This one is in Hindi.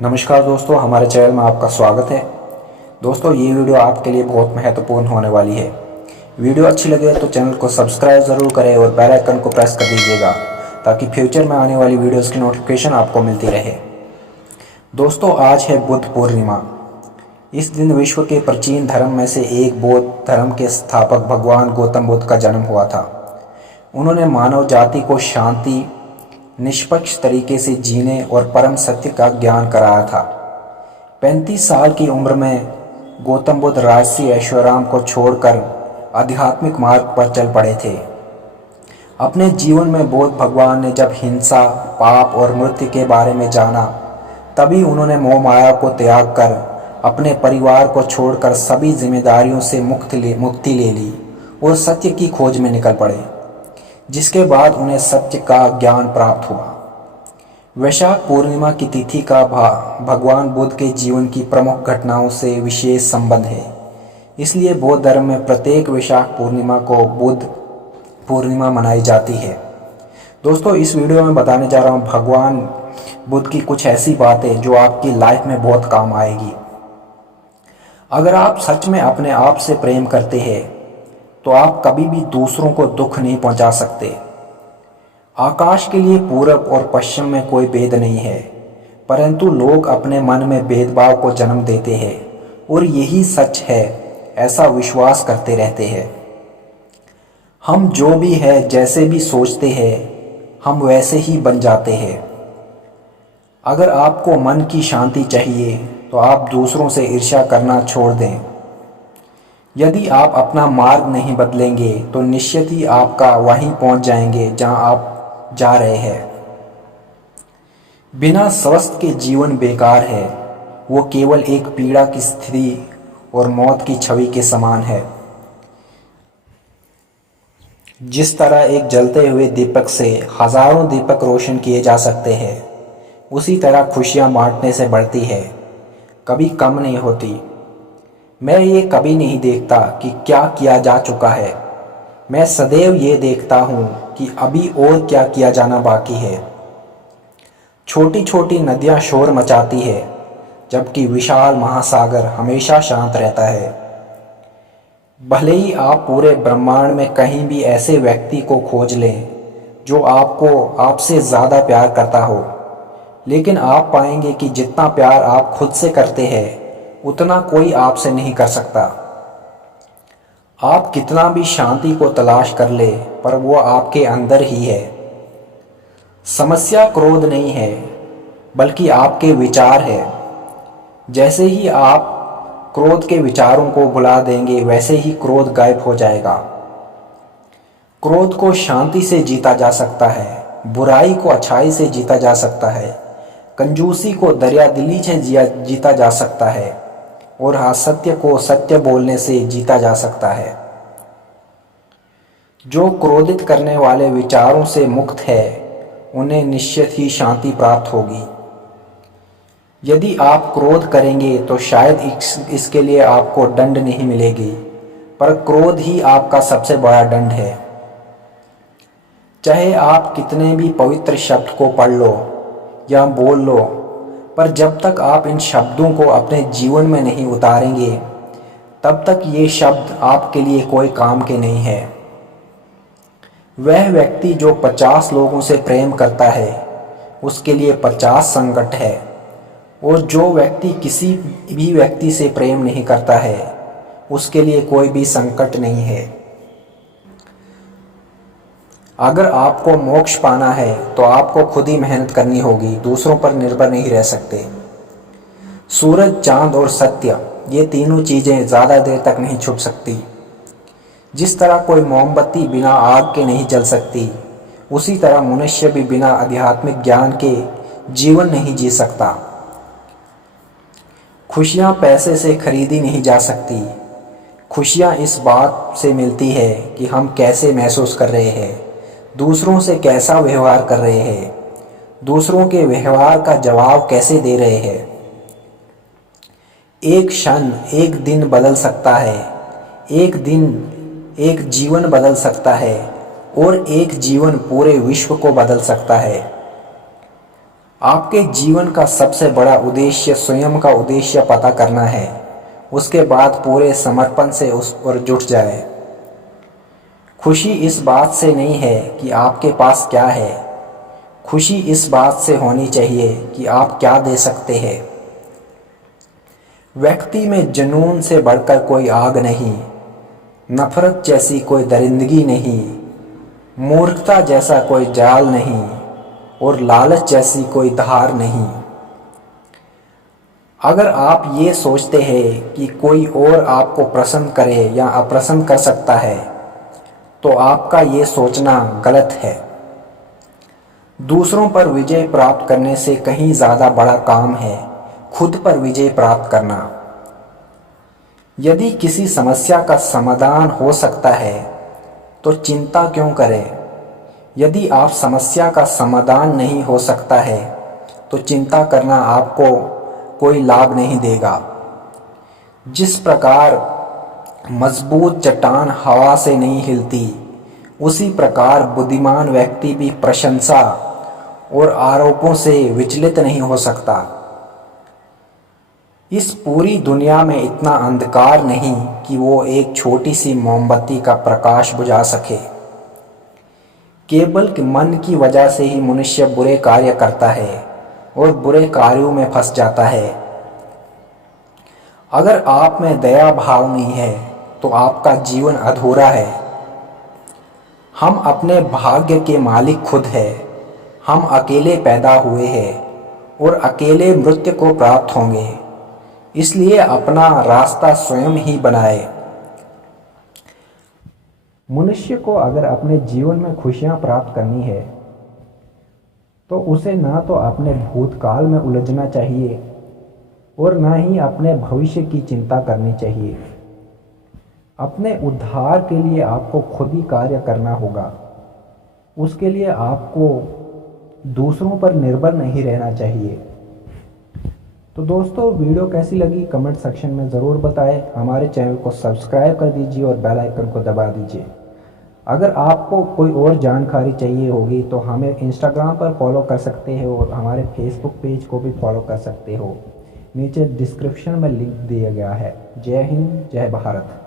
नमस्कार दोस्तों, हमारे चैनल में आपका स्वागत है। दोस्तों, ये वीडियो आपके लिए बहुत महत्वपूर्ण होने वाली है। वीडियो अच्छी लगे तो चैनल को सब्सक्राइब ज़रूर करें और बेल आइकन को प्रेस कर दीजिएगा ताकि फ्यूचर में आने वाली वीडियोस की नोटिफिकेशन आपको मिलती रहे। दोस्तों, आज है बुद्ध पूर्णिमा। इस दिन विश्व के प्राचीन धर्म में से एक बौद्ध धर्म के स्थापक भगवान गौतम बुद्ध का जन्म हुआ था। उन्होंने मानव जाति को शांति, निष्पक्ष तरीके से जीने और परम सत्य का ज्ञान कराया था। 35 साल की उम्र में गौतम बुद्ध राजसी ऐशोआराम को छोड़कर आध्यात्मिक मार्ग पर चल पड़े थे। अपने जीवन में बौद्ध भगवान ने जब हिंसा, पाप और मृत्यु के बारे में जाना, तभी उन्होंने मोह माया को त्याग कर अपने परिवार को छोड़कर सभी जिम्मेदारियों से मुक्ति ले ली और सत्य की खोज में निकल पड़े, जिसके बाद उन्हें सत्य का ज्ञान प्राप्त हुआ। वैशाख पूर्णिमा की तिथि का भगवान बुद्ध के जीवन की प्रमुख घटनाओं से विशेष संबंध है। इसलिए बौद्ध धर्म में प्रत्येक वैशाख पूर्णिमा को बुद्ध पूर्णिमा मनाई जाती है। दोस्तों, इस वीडियो में बताने जा रहा हूँ भगवान बुद्ध की कुछ ऐसी बातें जो आपकी लाइफ में बहुत काम आएगी। अगर आप सच में अपने आप से प्रेम करते हैं तो आप कभी भी दूसरों को दुख नहीं पहुंचा सकते। आकाश के लिए पूरब और पश्चिम में कोई भेद नहीं है, परंतु लोग अपने मन में भेदभाव को जन्म देते हैं और यही सच है, ऐसा विश्वास करते रहते हैं। हम जो भी है, जैसे भी सोचते हैं, हम वैसे ही बन जाते हैं। अगर आपको मन की शांति चाहिए तो आप दूसरों से ईर्ष्या करना छोड़ दें। यदि आप अपना मार्ग नहीं बदलेंगे तो निश्चित ही आपका वहीं पहुंच जाएंगे जहां आप जा रहे हैं। बिना स्वस्थ के जीवन बेकार है, वो केवल एक पीड़ा की स्थिति और मौत की छवि के समान है। जिस तरह एक जलते हुए दीपक से हजारों दीपक रोशन किए जा सकते हैं, उसी तरह खुशियां बांटने से बढ़ती है, कभी कम नहीं होती। मैं ये कभी नहीं देखता कि क्या किया जा चुका है, मैं सदैव ये देखता हूँ कि अभी और क्या किया जाना बाकी है। छोटी छोटी नदियाँ शोर मचाती है, जबकि विशाल महासागर हमेशा शांत रहता है। भले ही आप पूरे ब्रह्मांड में कहीं भी ऐसे व्यक्ति को खोज लें जो आपसे ज़्यादा प्यार करता हो, लेकिन आप पाएंगे कि जितना प्यार आप खुद से करते हैं उतना कोई आपसे नहीं कर सकता। आप कितना भी शांति को तलाश कर ले, पर वो आपके अंदर ही है। समस्या क्रोध नहीं है, बल्कि आपके विचार है। जैसे ही आप क्रोध के विचारों को भुला देंगे, वैसे ही क्रोध गायब हो जाएगा। क्रोध को शांति से जीता जा सकता है, बुराई को अच्छाई से जीता जा सकता है, कंजूसी को दरियादिली से जीता जा सकता है और असत्य को सत्य बोलने से जीता जा सकता है। जो क्रोधित करने वाले विचारों से मुक्त है, उन्हें निश्चित ही शांति प्राप्त होगी। यदि आप क्रोध करेंगे तो शायद इसके लिए आपको दंड नहीं मिलेगी, पर क्रोध ही आपका सबसे बड़ा दंड है। चाहे आप कितने भी पवित्र शब्द को पढ़ लो या बोल लो, पर जब तक आप इन शब्दों को अपने जीवन में नहीं उतारेंगे, तब तक ये शब्द आपके लिए कोई काम के नहीं है। वह व्यक्ति जो 50 लोगों से प्रेम करता है, उसके लिए 50 संकट है, और जो व्यक्ति किसी भी व्यक्ति से प्रेम नहीं करता है, उसके लिए कोई भी संकट नहीं है। अगर आपको मोक्ष पाना है तो आपको खुद ही मेहनत करनी होगी, दूसरों पर निर्भर नहीं रह सकते। सूरज, चांद और सत्य, ये तीनों चीज़ें ज़्यादा देर तक नहीं छुप सकती। जिस तरह कोई मोमबत्ती बिना आग के नहीं जल सकती, उसी तरह मनुष्य भी बिना आध्यात्मिक ज्ञान के जीवन नहीं जी सकता। खुशियाँ पैसे से खरीदी नहीं जा सकती। खुशियाँ इस बात से मिलती है कि हम कैसे महसूस कर रहे हैं, दूसरों से कैसा व्यवहार कर रहे हैं, दूसरों के व्यवहार का जवाब कैसे दे रहे हैं। एक क्षण एक दिन बदल सकता है, एक दिन एक जीवन बदल सकता है, और एक जीवन पूरे विश्व को बदल सकता है। आपके जीवन का सबसे बड़ा उद्देश्य स्वयं का उद्देश्य पता करना है, उसके बाद पूरे समर्पण से उस पर जुट जाए। खुशी इस बात से नहीं है कि आपके पास क्या है, खुशी इस बात से होनी चाहिए कि आप क्या दे सकते हैं। व्यक्ति में जुनून से बढ़कर कोई आग नहीं, नफरत जैसी कोई दरिंदगी नहीं, मूर्खता जैसा कोई जाल नहीं और लालच जैसी कोई धार नहीं। अगर आप ये सोचते हैं कि कोई और आपको प्रसन्न करे या अप्रसन्न कर सकता है, तो आपका ये सोचना गलत है। दूसरों पर विजय प्राप्त करने से कहीं ज़्यादा बड़ा काम है खुद पर विजय प्राप्त करना। यदि किसी समस्या का समाधान हो सकता है तो चिंता क्यों करें। यदि आप समस्या का समाधान नहीं हो सकता है तो चिंता करना आपको कोई लाभ नहीं देगा। जिस प्रकार मजबूत चट्टान हवा से नहीं हिलती, उसी प्रकार बुद्धिमान व्यक्ति भी प्रशंसा और आरोपों से विचलित नहीं हो सकता। इस पूरी दुनिया में इतना अंधकार नहीं कि वो एक छोटी सी मोमबत्ती का प्रकाश बुझा सके। केवल मन की वजह से ही मनुष्य बुरे कार्य करता है और बुरे कार्यों में फंस जाता है। अगर आप में दया भाव नहीं है तो आपका जीवन अधूरा है। हम अपने भाग्य के मालिक खुद हैं। हम अकेले पैदा हुए हैं और अकेले मृत्यु को प्राप्त होंगे। इसलिए अपना रास्ता स्वयं ही बनाए। मनुष्य को अगर अपने जीवन में खुशियां प्राप्त करनी है तो उसे ना तो अपने भूतकाल में उलझना चाहिए और ना ही अपने भविष्य की चिंता करनी चाहिए। अपने उद्धार के लिए आपको खुद ही कार्य करना होगा। उसके लिए आपको दूसरों पर निर्भर नहीं रहना चाहिए। तो दोस्तों, वीडियो कैसी लगी कमेंट सेक्शन में ज़रूर बताएं। हमारे चैनल को सब्सक्राइब कर दीजिए और बेल आइकन को दबा दीजिए। अगर आपको कोई और जानकारी चाहिए होगी तो हमें इंस्टाग्राम पर फॉलो कर सकते हो और हमारे फेसबुक पेज को भी फॉलो कर सकते हो। नीचे डिस्क्रिप्शन में लिंक दिया गया है। जय हिंद, जय भारत।